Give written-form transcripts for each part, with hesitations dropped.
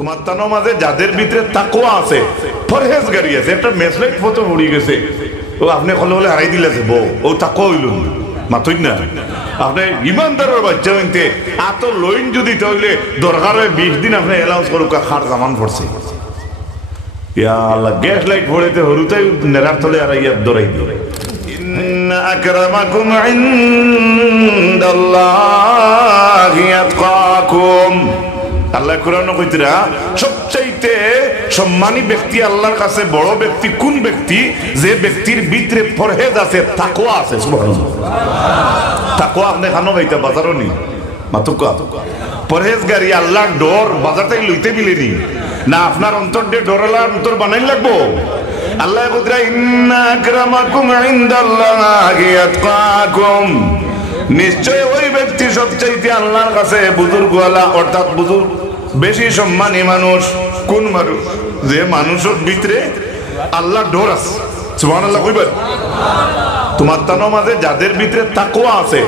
তোমার তানো মাঝে যাদের ভিতরে তাকওয়া আছে, পরহেজগারি আছে, একটা মেসলেট ফটো উড়ি গেছে, ও আপনি কল বলে হারাই দিলে যাব, ও তাকওয়া হইল মাতুই না। আপনি ইমানদারের বাচ্চা হইতে এত লইন যদি তাহলে দরকার হয় 20 দিন আপনি অ্যালাউন্স করুক, খার জামান পড়ছে। ইয়া আল্লাহ, গ্যাস লাইট পড়েতে হরুতাই নেরার তলে আর ইয়া দরাই দিবে। ইন্না আকরামাকুম ইনদাল্লাহি আতকাকুম। আল্লাহ কোরআনে কইতরা সবচাইতে সম্মানী ব্যক্তি আল্লাহর কাছে বড় ব্যক্তি কোন ব্যক্তি? যে ব্যক্তির ভিতরে পরহেজ আছে, তাকওয়া আছে। সুবহানাল্লাহ। তাকওয়া আপনি খানো ভাইতা বাজারও নি মাতুকা পরহেজগারি আল্লাহর ডর বাজারটাই লইতে বিলেনি না, আপনার অন্তর দিয়ে ডরালা অন্তর বানাই লাগবো। আল্লাহ কইতরা ইন্না আকরামাকুম ইনদাল্লাহি আতকাকুম। নিশ্চয় ওই ব্যক্তি সবচাইতে আল্লাহর কাছে বুজুর্গওয়ালা, অর্থাৎ বুজুর্গ বেশি সম্মানী মানুষ। কোন মানুষ? যে মানুষের ভিতরে আল্লাহর ডর আছে। সুবহানাল্লাহ কইবেন। তোমার তানো মাঝে যাদের ভিতরে তাকওয়া আছে,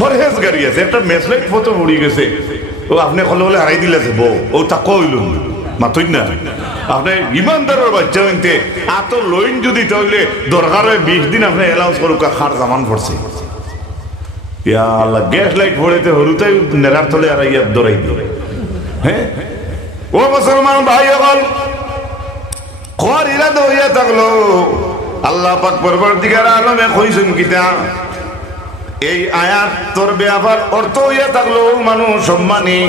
পরহেজগারি আছে, একটা মেসলেট ফটো উড়ি গেছে, ও আপনি কল বলে হারাই দিলে যাব, ও তাকওয়া হইল মাতুই না। আপনি ইমানদারের বাচ্চা হইতে এত লইন যদি তাহলে দরকার হয় 20 দিন আপনি অ্যালাউন্স করুক, খার জামান পড়ছে। ইয়া আল্লাহ, গ্যাস লাইট পড়েতে হরুতাই নেরার তলে আর ইয়া দরাই দিবে। হ্যাঁ ও মুসলমান ভাই হল, খোয়ার ইরাদা হইয়া থাকলো আল্লাহ পাক পরবর্তীকার আলমে কইছেন কিতা? এই আয়াত তোর ব্যাপার অর্থ হইয়া থাকলো ও মানুষ সম্মানী,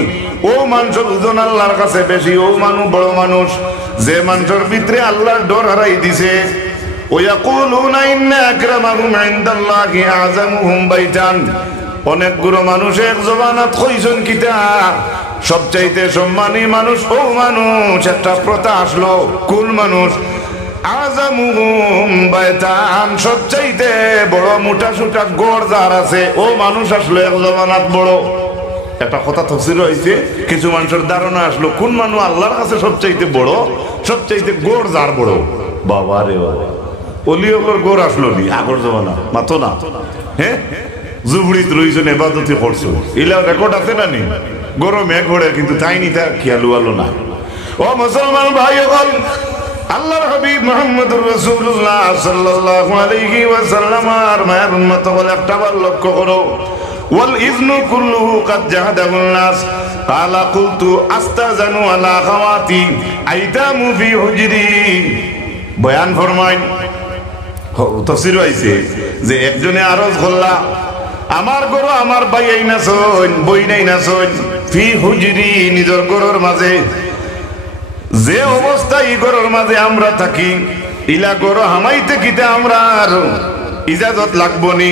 ও মানুষের ওজন আল্লাহর কাছে বেশি, ও মানুষ বড় মানুষ যে মানুষের ভিতরে আল্লাহর ডর হারাই দিছে। ওয়াকুলুনা ইন্না আকরামাকুম ইনদাল্লাহি আযামুহুম বাইতান। অনেকগুলো মানুষ এক জবানাত কইছেন কিতা? সবচাইতে সম্মানী মানুষ ও মানুষ। একটা প্রথা আসলো, কোন মানুষ? আযামুহুম বাইতান, সবচাইতে বড় মোটা সোটা গড় যার আছে ও মানুষ আসলো এক জবানাত বড়। একটা কথা তফসির হয়েছে, কিছু মানুষের ধারণা আসলো কোন মানুষ আল্লাহর কাছে সবচাইতে বড়? সবচাইতে গড় যার বড়। বাবা রে বাবা, অলিয়র গোর আসলো নি আগর জমানা মাতো না। হ্যাঁ, জুবড়িত রইছেন এবাদতি করছো, ইলা রেকর্ড আছে না নি? গরমে ঘোড়ে কিন্তু তাই নি, তা খেয়ালু আলো না। ও মুসলমান ভাই হল, আল্লাহর হাবিব মুহাম্মদুর রাসূলুল্লাহ সাল্লাল্লাহু আলাইহি ওয়াসাল্লাম আর মায়ের উম্মত বলে একটা বার লক্ষ্য করো। ওয়াল ইজনু কুল্লুহু কাদ জাহাদাহুন নাস ক্বালা কুলতু আস্তাজানু আলা খাওয়াতি আইতামু ফি হুজরি। বয়ান ফরমাইন, তফসির হইছে যে একজনে আরজ করলা, আমার গরু আমার ভাই আই না সইন, বই নাই না সইন, ফি হুজরি, নিজের গরুর মাঝে। যে অবস্থা এই গরুর মাঝে আমরা থাকি, ইলা গরু হামাইতে কিতে আমরা আর ইজাজত লাগবো নি?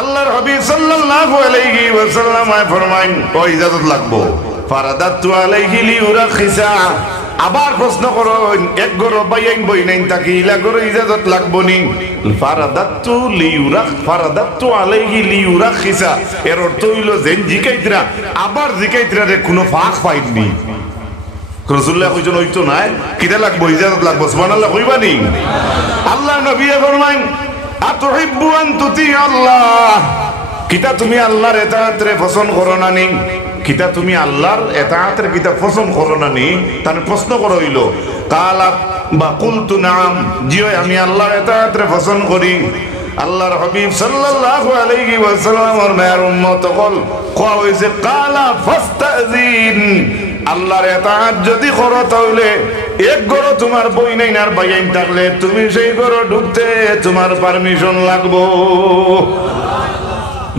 আল্লাহর হাবিব সাল্লাল্লাহু আলাইহি ওয়াসাল্লাম ফরমাইন, ও ইজাজত লাগবো। ফারাদাতু আলাইহি লিউরাখিসা। আবার প্রশ্ন করো, এক গরু বাইন বই নাই তাকি ইলা গরু ইজাজত লাগবো নি? ফারাদাতু আলাইহি লিউরাখিসা। এর অর্থ হইল যে জিকাইতরা আবার জিকাইতরা রে কোনো ফাঁক পাইনি। রাসূলুল্লাহ কইছেন হইতো না, কিটা লাগবো? ইজাজত লাগবো। সুবহানাল্লাহ কইবা নি? আল্লাহ নবী ফরমাইন, আতুহিব্বু আন তুতি আল্লাহ। কিটা তুমি আল্লাহর ইতাআতরে পছন্দ করো না নি? কিতা তুমি আল্লাহর ইতাআতের কিতা পছন্দ করো না নি? তার প্রশ্ন করা হইল। কালা বা কুলতু নাম, জিও আমি আল্লাহর ইতাআতের পছন্দ করি। আল্লাহর হাবিব সাল্লাল্লাহু আলাইহি ওয়াসাল্লামের মায়ের উম্মত হল কোয়া হইছে, কালা ফাস্তাযিন। আল্লাহর ইতাআত যদি করো তাহলে এক গরো তোমার বই নাই আর বাইন থাকলে তুমি সেই গরো ঢুকতে তোমার পারমিশন লাগবো।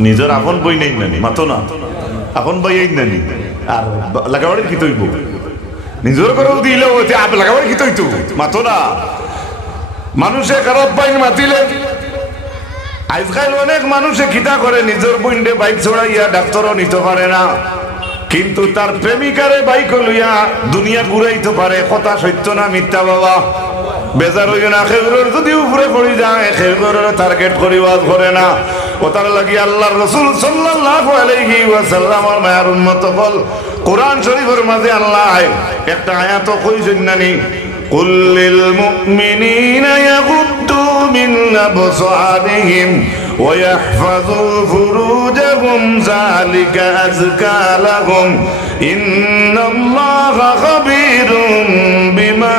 নিজের আপন বই নেই নানি মাতো না, আপন বই এই নানি আর লাগাবাড়ি কি তৈব? নিজের গরো দিলে লাগাবাড়ি কি তৈতো মাতো না। মানুষে খারাপ বাইন মাতিলে আজকাল অনেক মানুষে খিতা করে, নিজের বইন্ডে বাইক ছড়াইয়া ডাক্তারও নিতে পারে না, কিন্তু তার প্রেমিকারে বাইক লইয়া দুনিয়া ঘুরাইতে পারে। কথা সত্য না মিথ্যা বাবা? বেজার হইও না, খেজুরের যদি উপরে পড়ি যায় খেজুরের টার্গেট করি ওয়াজ করে না। ওটার লাগি আল্লাহর রাসূল সাল্লাল্লাহু আলাইহি ওয়াসাল্লামের মায়ের উম্মত বল কোরআন শরীফের মাঝে আল্লাহ একটা আয়াত কইছেন নানি, কুল্লিল মুমিনিনা ইয়াগুদ্দু মিন আবসারিহিম ওয়া ইয়াহফাযু ফুরুজাহুম যালিকা আযকা লাহুম ইন্নাল্লাহ খাবীরুম বিমা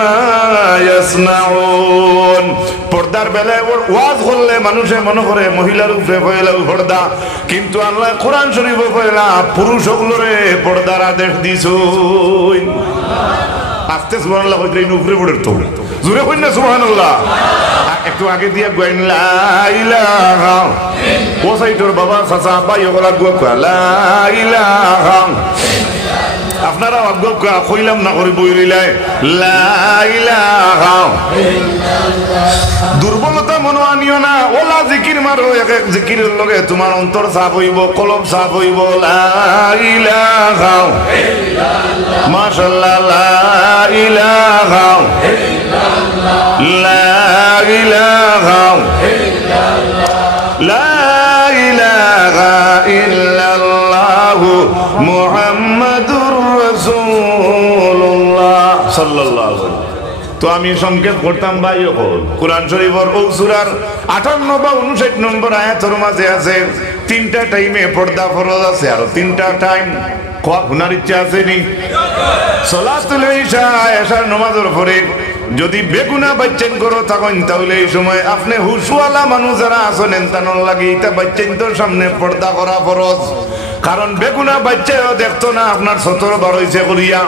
ইয়াসনাউন। পর্দার বেলায় ওয়াজ করলে মানুষে মনে করে মহিলার উপরে পয়লাও পর্দা, কিন্তু আল্লাহ কোরআন শরীফে পয়লা পুরুষ সকলরে পর্দার আদেশ দিছুন। আস্তে সুবহানাল্লাহ কইতে উপরে পড়ের তো জোরে কই না সুবহানাল্লাহ। একটু আগে দিয়ে কইন লা ইলাহা ও সাইটোর বাবা চাচা ভাই ওগুলা গোয়া লা ইলাহা। আপনারা অজ্ঞা কইলাম না করে বই রইলাই লা ইলাহা। দুর্বলতা মনে আনিও না, ওলা জিকির মারো, এক এক জিকিরের লগে তোমার অন্তর সাফ হইব, কলব সাফ হইব। লা ইলাহা মাশাআল্লাহ, লা ইলাহা লা ইলাহা লা ইলাহা ইল্লাল্লাহ মুহাম্মাদুর রাসূলুল্লাহ সাল্লাল্লাহু আলাইহি ওয়াসাল্লাম। তো আমি সংকেত করতাম ভাই কোরআন শরীফের ও সূরার 58 বা 59 নম্বর আয়াতের মাঝে আছে তিনটা টাইমে পর্দা ফরজ আছে, আর তিনটা টাইম কোনার ইচ্ছা আছে নি? সালাতুল ইশা, ইশার নামাজের পরে যদি বেগুনা বাচ্চেন করো তখন তাহলে এই সময় আপনি হুশওয়ালা মানুষ যারা আছেন তানোর লাগে এটা বাচ্চেন তোর সামনে পর্দা করা ফরজ। কারণ বেগুনা বাচ্চাও দেখতো না আপনার 17-12 হইছে করিয়া।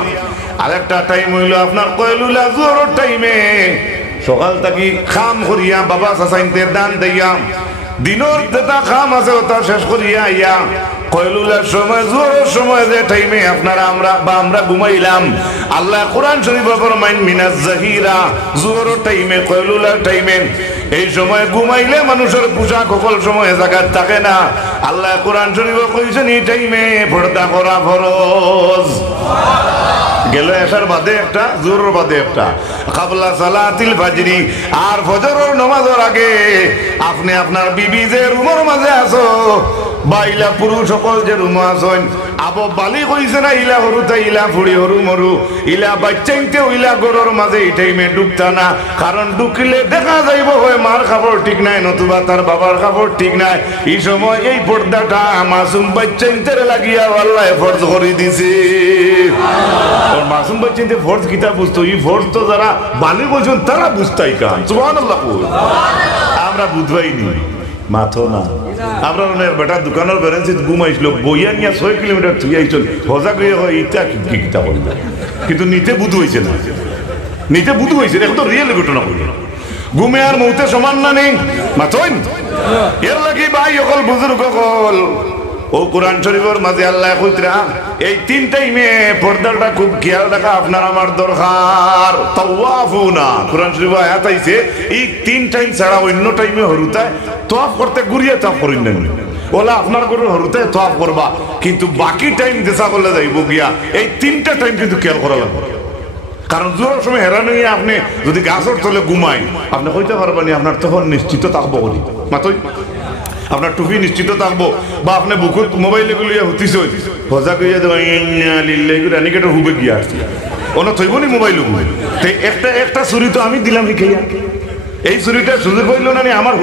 আরেকটা টাইম হইল আপনার কয়লুলা জোহর টাইমে, সকাল থাকি খাম করিয়া বাবা চাচাইতে দান দিয়া দিনের যেটা খাম আছে ওটা শেষ করিয়া আইয়া কয়লুলার সময় জোহরের সময় যে টাইমে আপনারা আমরা ঘুমাইলাম, আল্লাহ কোরআন শরীফে ফরমাইন মিনাজ জাহিরা, জোহরের টাইমে কয়লুলার টাইমে এই সময় ঘুমাইলে মানুষের পোশাক সকল সময় জায়গা থাকে না। আল্লাহ কোরআন শরীফে কইছেন এই টাইমে পর্দা করা ফরজ। গেল এসার বাদে একটা, জোহরের বাদে একটা, কাবলা সালাতিল ফাজরি, আর ফজরের নামাজের আগে আপনি আপনার বিবি যে রুমের মাঝে আছো বা ইলা পুরুষ সকল যে রুম আছেন, আবো বালি কইছে না ইলা হরুতা ইলা ফুড়ি হরু মরু ইলা বাচ্চাইতে ইলা গরুর মাঝে এই টাইমে ডুবতা না। কারণ ঢুকলে দেখা যাইব হয় মার খাবার ঠিক নাই, নতুবা তার বাবার খাবার ঠিক নাই। এই সময় এই পর্দাটা মাসুম বাচ্চাইতে লাগিয়া আল্লাহ ফরজ করে দিছে। মাসুম বাচ্চাইতে ফরজ কিতা বুঝতো? এই ফরজ তো যারা বালি কইছেন তারা বুঝতাই কান। সুবহানাল্লাহ। আমরা বুঝবাইনি মাথো না। আমরা বেটা দোকানের বেরেন্সি ঘুমাইছিল বইয়া নিয়ে 6 কিলোমিটার থুই আইছল হজা গিয়ে হয় ইটা কি কিতা করল, কিন্তু নিতে বুধ হয়েছে না, নিতে বুধ হয়েছে। এখন তো রিয়েল ঘটনা করল। ঘুমে আর মৌতে সমান না নেই মাথইন। এর লাগি ভাই অকল বুজুর্গ অকল ও কোরআন শরীফের মাঝে আল্লাহ কইতরা এই তিন টাইমে পর্দাটা খুব খেয়াল রাখা আপনার আমার দরকার। তাওয়াফুনা কোরআন শরীফে আয়াত আইছে এই তিন টাইম ছাড়া অন্য টাইমে হরুতায় তাওয়াফ করতে গুরিয়া তাওয়াফ করেন না। ওলা আপনার গরু হরুতায় তাওয়াফ করবা, কিন্তু বাকি টাইম দেশা করলে যাইব গিয়া এই তিনটা টাইম কিন্তু খেয়াল করা লাগবে। কারণ জোরের সময় হেরান হয়ে আপনি যদি গাছের তলে ঘুমাই আপনি কইতে পারবেন আপনার তখন নিশ্চিত থাকবো করি মাতই, আপনার টুপি নিশ্চিত থাকবো, বা আপনি বুকুত মোবাইলে গুলিয়া হতিস হজা কইয়া দেবাইকে হুবে গিয়া আসছে ওনা থইব নি মোবাইল একটা একটা ছুরি তো আমি দিলাম শিখাইয়া। এই ছুরিটা সুযোগ হইল না আমার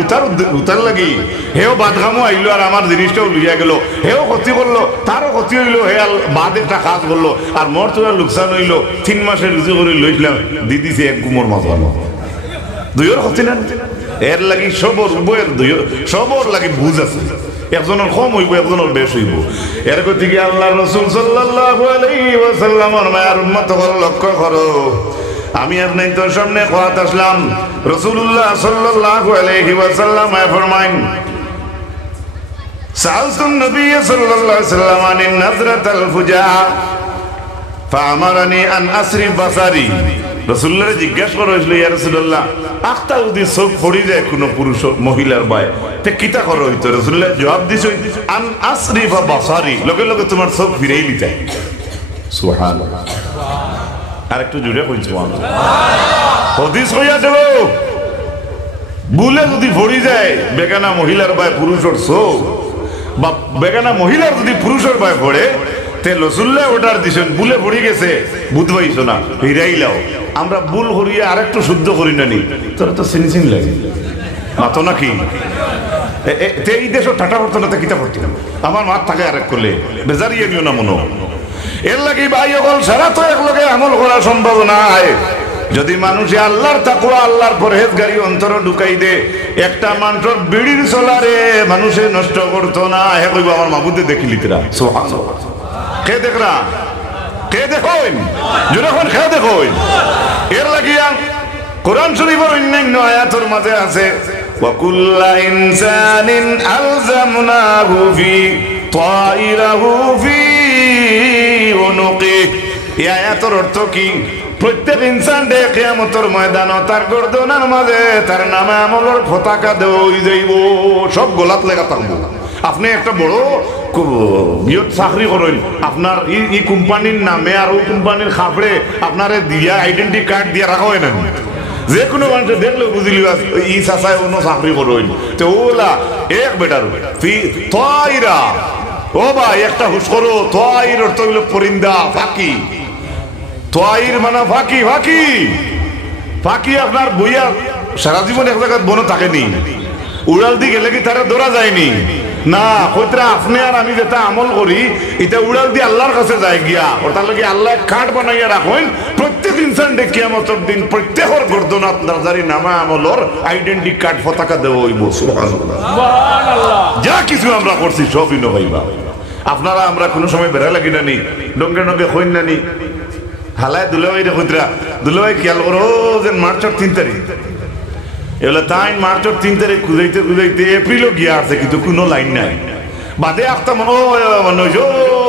হুতার লাগি হেও বাদঘামও আইলো আর আমার জিনিসটাও লইয়া গেল, হেও ক্ষতি করলো তারও ক্ষতি হইলো, হে বাদ একটা কাজ করলো আর মোর তো লোকসান হইলো। 3 মাসের রুজি করে লইছিলাম দি দিছে এক গুমর মাছ ভালো দুইয়ের ক্ষতি না। এর লাগি সবর উভয়ের সবর লাগি বুঝ আছে, একজনের কম হইব একজনের বেশ হইব। এর থেকে আল্লাহ রাসূল সাল্লাল্লাহু আলাইহি ওয়াসাল্লামের মায়ের উম্মত হল লক্ষ্য করো। আমি আপনার তোর সামনে কথা আসলাম, রাসূলুল্লাহ সাল্লাল্লাহু আলাইহি ওয়াসাল্লাম ফরমাইন সাআলতুন নবী সাল্লাল্লাহু আলাইহি ওয়াসাল্লাম আনিন নাজরাতাল ফুজা ফাআমারানি আন আসরিফ বাসারি। রাসূলুল্লাহ জিজ্ঞাসা করা হইছিল ইয়া রাসূলুল্লাহ আখতা যদি চোখ পড়ি যায় কোন পুরুষ মহিলার বায় তে কিতা করা হইতো? রাসূলুল্লাহ জবাব দিছে আন আসরিফ বাসারি, লগে লগে তোমার চোখ ফিরাই লিতা। সুবহানাল্লাহ। আর একটু জুড়ে কইছো হাদিস হইয়া দেব বুলে যদি পড়ি যায় বেগানা মহিলার বায় পুরুষের চোখ, বা বেগানা মহিলার যদি পুরুষের বায় পড়ে তে রাসূলুল্লাহ অর্ডার দিছেন বুলে পড়ি গেছে বুঝবাইছো না ফিরাইলাও। আমরা বুল হরিয়া আরেকটু শুদ্ধ করি না নি তোরা তো চিনি চিনি লাগে মাতো নাকি এই দেশ টাটা পড়তো না কিতা পড়তো আমার মাত থাকে আরেক করলে বেজারিয়ে নিও না মনো। এর লাগি ভাই সকল সারা তো একলগে আমল করা সম্ভব নয়। যদি মানুষে আল্লাহর তাকওয়া আল্লাহর পরহেজগারি অন্তর ঢুকাই দে, একটা মানুষের বিড়ির চলারে মানুষে নষ্ট করতো না। হে কইব আমার মাবুদে দেখিলি তোরা, সুবহানাল্লাহ। কে দেখরা, কে দেখোন, যখন খেয়ে দেখোন। এর লাগিয়া কোরআন শরীফের অন্যান্য আয়াতের মাঝে আছে ওয়াকুল্লা ইনসানিন আলজামনাহু ফি তাইরাহু ফি উনুকি। এই আয়াতের অর্থ কি? প্রত্যেক ইনসান দে কিয়ামতের ময়দান তার গর্দনের মাঝে তার নামে আমলের পতাকা দেওয়া যাইব, সব গোলাত লেখা থাকবো। আপনি একটা বড় বিয়ত চাকরি করেন, আপনার ই কোম্পানির নামে আর ওই কোম্পানির খাপড়ে আপনার দিয়া আইডেন্টি কার্ড দিয়ে রাখা হয় না। যে কোনো মানুষ দেখলে বুঝলি ই চাচায় অন্য চাকরি করেন, তো ওলা এক বেটার তয়রা ও ভাই একটা হুশ করো। তয়র অর্থ হইল পরিন্দা, ফাঁকি। তয়র মানে ফাঁকি, ফাঁকি ফাঁকি। আপনার বইয়া সারা জীবন এক জায়গায় বনো থাকেনি, উড়াল দিয়ে গেলে কি তারা ধরা যায়নি না। কইতরা আপনি আর আমি যেটা আমল করি এটা উড়াল দিয়ে আল্লাহর কাছে যায় গিয়া, ওটার লাগে আল্লাহ কার্ড বানাইয়া রাখেন। প্রত্যেক ইনসান ডে কিয়ামতের দিন প্রত্যেকের গর্দনাত নাজারি নামা আমলর আইডেন্টি কার্ড পতাকা দেওয়া হইব। সুবহানাল্লাহ, সুবহানাল্লাহ। যা কিছু আমরা করছি সবই নবাইবা। আপনারা আমরা কোনো সময় বেড়া লাগি না নি, ডঙ্গে ডঙ্গে হইন না নি, হালায় দুলাভাই রে কইতরা দুলাভাই খেয়াল করো যে মার্চের 3 তারিখ এগুলো তাই মার্চের 3 তারিখ খুঁজাইতে খুঁজাইতে এপ্রিলও গিয়া আছে, কিন্তু কোনো লাইন নাই। বাদে একটা মনে হইছ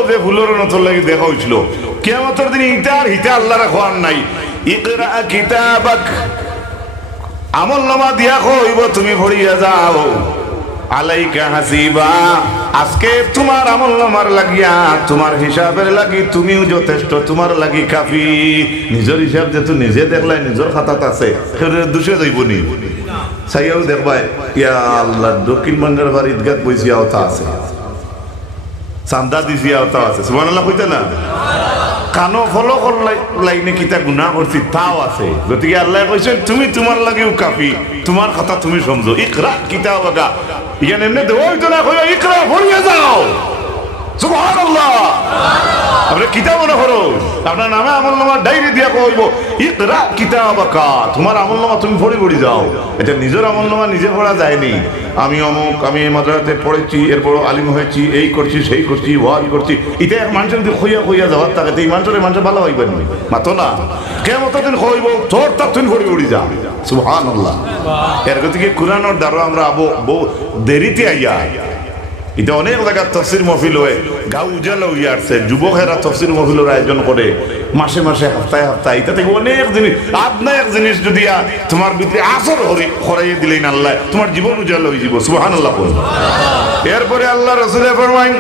যে ফুলের নথর লাগে দেখা হয়েছিল। কিয়ামতের দিন ইটার হিতা আল্লাহর খোয়ার নাই। ইকরা কিতাবাক, আমল নামা দিয়া কইব তুমি পড়িয়া যাও। আলাইকা হাসিবা, আজকে তোমার আমল নামার লাগিয়া তোমার হিসাবের লাগি তুমিও যথেষ্ট, তোমার লাগি কাফি। নিজের হিসাব যেহেতু নিজে দেখলাই নিজের খাতাত আছে, দুষে যাইবনি। চাইয়াও দেখবাই ইয়া আল্লাহ দক্ষিণ বঙ্গের বাড়ি ঈদগাহ বইছি আওতা আছে, চান্দা দিছি আওতা আছে। সুবহানাল্লাহ কইতে না, কানো ফলো লাইনে কিতা গুনাহ করছি তাও আছে। গতিকে আল্লাহ কইছেন তুমি তোমার লাগেও কাফি, তোমার কথা তুমি সমঝো। ইকরা কিতাবাকা, ইয়ান এমনি দেওয়াই তো না কইয়া ইকরা পড়িয়ে যাও। সুবহানাল্লাহ। আপনি কিতাব মনে করো, আপনার নামে আমল নামা ডায়েরি দিয়া কইব ইকরা কিতাবাকা, তোমার আমল নামা তুমি পড়ি পড়ি যাও। এটা নিজের আমল নামা নিজে পড়া যায়নি। আমি অমুক, আমি এই মাদ্রাসাতে পড়েছি, এরপর আলিম হয়েছি, এই করছি সেই করছি, ওয়াজ করছি। এটা এক মানুষের যদি খইয়া খইয়া যাওয়ার থাকে এই মানুষের ভালো হইবেন মাতো না। কিয়ামত দিন কইব তোর তা তুমি পড়ি পড়ি যা। সুবহানাল্লাহ। এর গতিকে কুরআনের দ্বারা আমরা বহু দেরিতে আইয়া, এটা অনেক জায়গায় তফসির মহফিল হয়, গাঁও উজালা হইয়া আসছে, যুবকেরা তফসির মহফিলের আয়োজন করে মাসে মাসে হাফতায় হাফতায়। এটা থেকে অনেক জিনিস, আপনা এক জিনিস যদি তোমার ভিতরে আসর হরাইয়ে দিলেন আল্লাহ, তোমার জীবন উজালা হয়ে যাব। সুবহানাল্লাহ। এরপরে আল্লাহ রাসূলে ফরমাইন,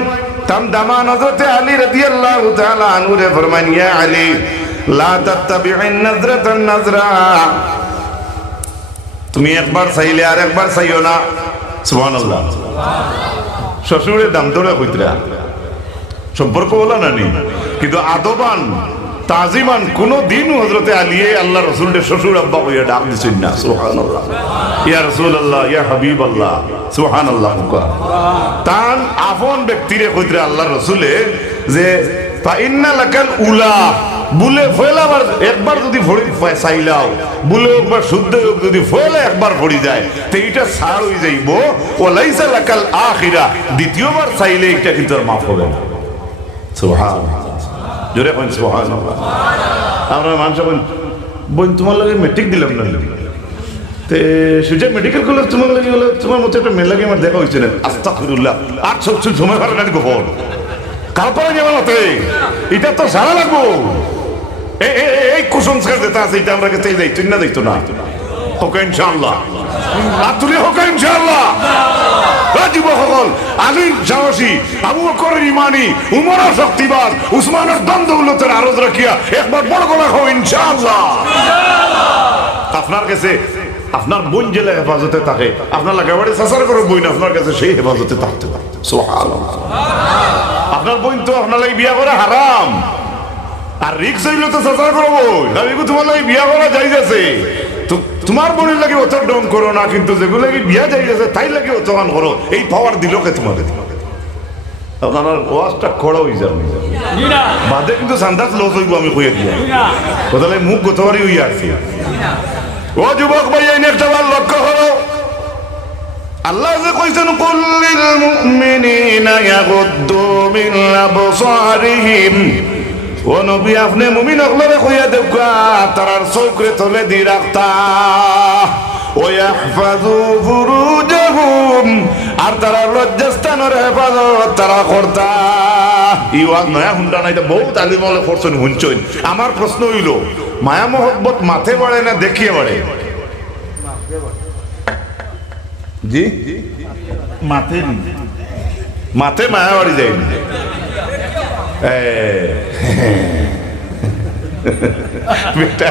তাম দামান হযরত আলী রাদিয়াল্লাহু তাআলা আনহু রে ফরমাইন, ইয়া আলী লা তাত্তাবি'ন নাজরাতান নাজরা, তুমি একবার চাইলে আর একবার চাইও না। সুবহানাল্লাহ। শ্বশুরের দাম ধরে কইতরা সম্পর্ক হলো না নি, কিন্তু আদবান তাজিমান কোন দিন হযরতে আলিয়ে আল্লাহ রাসূলের শ্বশুর আব্বা কইয়া ডাক দিছেন না। সুবহানাল্লাহ। ইয়া রাসূলুল্লাহ, ইয়া হাবিবাল্লাহ। সুবহানাল্লাহ। তান আপন ব্যক্তিরে কইতরা আল্লাহ রাসূলে যে ফা ইন্না লাকাল উলা, বুলে ফয়লাবার একবার যদি ফড়ি চাইলাও, বুলে একবার শুদ্ধ যদি ফয়লা একবার পড়ি যায় তো এটা ছাড় হয়ে যাইব। ও লাইসা লাকাল আখিরা, দ্বিতীয়বার চাইলে এটা কিন্তু আর মাফ হবে না। সুবহানাল্লাহ। জোরে কোন সুবহানাল্লাহ। আমরা মানুষ বোন তোমার লাগে মেট্রিক দিলাম না, তে সুজা মেডিকেল কলেজ তোমার লাগে হলো, তোমার মতো একটা মেয়ে লাগে আমার দেখা হয়েছে না। আস্তাগফিরুল্লাহ। আর সব সময় ভালো না গোপন কালপরে যেমন হতে এটা তো সারা লাগবো। এই কুসংস্কার যেটা আছে এটা আমরা কাছে যাইতো না, যাইতো না। হোক ইনশাআল্লাহ, আর তুমি হোক ইনশাআল্লাহ। যুবক সকল, আলীর সাহসী, আবু বকরের ইমানি, উমরের শক্তিবাদ, উসমানের দ্বন্দ্বগুলোতের আরজ রাখিয়া একবার বড় গলা হোক ইনশাআল্লাহ। আপনার কাছে আপনার বোন জেলা হেফাজতে থাকে, আপনার একেবারে সাসার করে বই না, আপনার কাছে সেই হেফাজতে থাকতে পারে। সুবহানাল্লাহ। আপনার বোন তো আপনার লাগে বিয়া করা হারাম, আর রিক্স হইলে তো সাসার করবো। তোমার লাগে বিয়া করা যাই আছে, তোমার বোনের লাগে অত ডং করো না, কিন্তু যেগুলো লাগে বিয়া যাই আছে তাই লাগে অতগান করো। এই পাওয়ার দিল কে তোমাকে? আপনার ওয়াজটা খড়া হয়ে যাবে বাদে কিন্তু সান্দাস লস হইব আমি কইয়া দিয়া কোথালে মুখ গতবারই হইয়া আসছি ও যুবক ভাই এই একটা বার লক্ষ্য করো আল্লাহ যে কইছেন কুল্লিল মুমিনিনা ইয়াগুদ্দু মিন আবসারিহিম ও নবী আপনি মুমিন হকলরে কইয়া দেবকা তারার চোখরে তলে দি রাখতা ويحفظوا فروجهم আর তারা লজ্জাস্থানের হেফাজত তারা করতা ইওয়াজ নয়া হুন্ডা নাই বহুত আলিম হলে করছেন হুনচইন আমার প্রশ্ন হইল মায়া মোহব্বত মাথে বাড়ে না দেখিয়ে বাড়ে জি মাথে মাথে মায়া বাড়ি যায় বেটা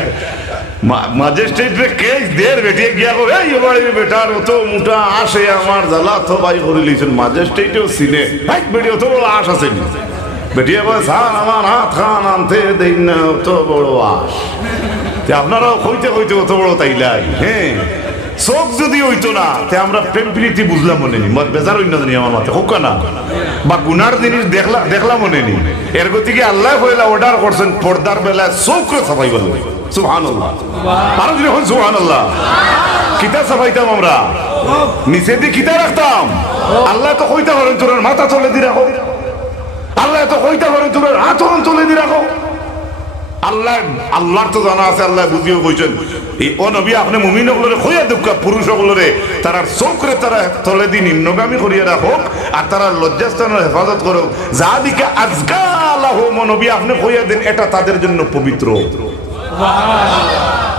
ম্যাজিস্ট্রেটে কেস দের বেটিয়ে গিয়া গো এই বাড়ি বেটার অত মোটা আসে আমার জ্বালা তো বাই করে লিছেন ম্যাজিস্ট্রেটেও সিনে হাই বেটি অত বড় আশ আছে নি বেটিয়ে বলে সান আমার হাত খান আনতে দেই না অত বড় আশ আপনারাও কইতে কইতে অত বড় তাইলাই হ্যাঁ চোখ যদি হইতো না তে আমরা প্রেম প্রীতি বুঝলাম মনে নি বেজার হইন না জানি আমার মাথায় হোক না বা গুনার জিনিস দেখলাম মনে নি এর গতিকে আল্লাহ হইলা অর্ডার করছেন পর্দার বেলায় চোখরে সবাই বলবে সুবহানাল্লাহ আরো যদি হন সুবহানাল্লাহ কিতা সাফাইতাম আমরা নিচে দিয়ে কিতা রাখতাম আল্লাহ তো কইতা করেন তোর মাথা চলে দি রাখো আল্লাহ তো কইতা করেন তোর আচরণ চলে দি রাখো আল্লাহর তো জানা আছে আল্লাহ বুঝিও কইছেন এই ও নবী আপনি মুমিন হকলরে কইয়া দুঃখা পুরুষ হকলরে তারার চোখরে তারা তলে দি নিম্নগামী করিয়া রাখো আর তারা লজ্জাস্থানের হেফাজত করো যা দিকে আজকা আল্লাহ নবী আপনি কইয়া দেন এটা তাদের জন্য পবিত্র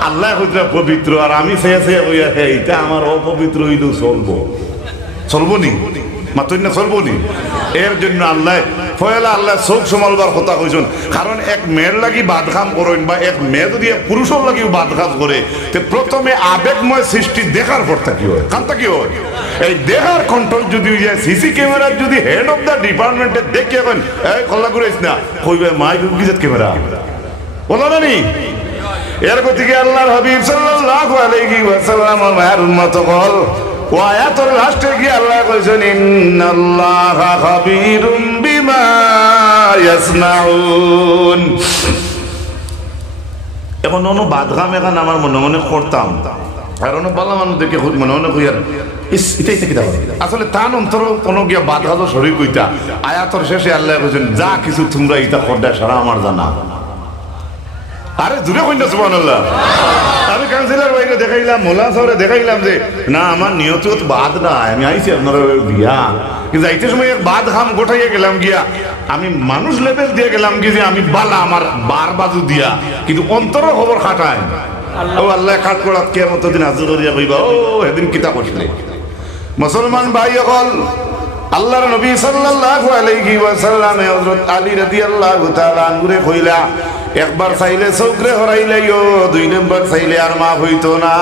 আল্লাহ কইরা পবিত্র আর আমি চেয়ে চেয়ে কইয়া এইটা আমার অপবিত্র হইলেও চলবো নি মাতই না চলবো নি এর জন্য আল্লাহ ফয়লা আল্লাহ চোখ সমালবার কথা কইছেন কারণ এক মেয়ের লাগি বাদ কাম করেন বা এক মেয়ে যদি পুরুষের লাগি বাদ কাজ করে তে প্রথমে আবেগময় সৃষ্টি দেখার পর কি হয় কান্তা কি হয় এই দেখার কন্ট্রোল যদি যায় সিসি ক্যামেরার যদি হেড অফ দ্য ডিপার্টমেন্টে দেখে এখন এই কল্লা করিস না কইবে মাই গিজাত ক্যামেরা বলো না নি এর গতিকে আল্লাহর হাবিব সাল্লাল্লাহু আলাইহি ওয়াসাল্লাম মায়ের উম্মত কল ও আয়াতের লাস্টে গিয়ে আল্লাহ কইছেন ইন্নাল্লাহা খাবীরুম বিমা ইয়াসনাউন এখন অন্য বাদগাম এখন আমার মনে মনে করতাম আর অন্য বালা মানুষ দেখে মনে মনে কইয়ার এটাই থেকে দাও আসলে তান অন্তর কোনো গিয়া বাদগাম শরীর কইতা আয়াতের শেষে আল্লাহ কইছেন যা কিছু তোমরা ইটা করদা সারা আমার জানা আরে দূরে কইনা সুবহানাল্লাহ আমি কাউন্সিলর ভাইকে দেখাইলাম মোলা সাহেবরে দেখাইলাম যে না আমার নিয়ত বাদ না আমি আইছি আপনারা বিয়া কিন্তু যাইতে সময় এক বাদ খাম গোটাইয়া গেলাম গিয়া আমি মানুষ লেভেল দিয়ে গেলাম কি যে আমি বালা আমার বার বাজু দিয়া কিন্তু অন্তরের খবর খাটায় ও আল্লাহ কাট করাত কিয়ামত দিন হাজির করিয়া কইবা ও সেদিন কিতা করছিলে মুসলমান ভাই হল আল্লাহর নবী সাল্লাল্লাহু আলাইহি ওয়াসাল্লাম হযরত আলী রাদিয়াল্লাহু তাআলা আনহুরে কইলা একবার চাইলে চৌকরে হরাইলাইও দুই নম্বর চাইলে আর মাফ হইতো না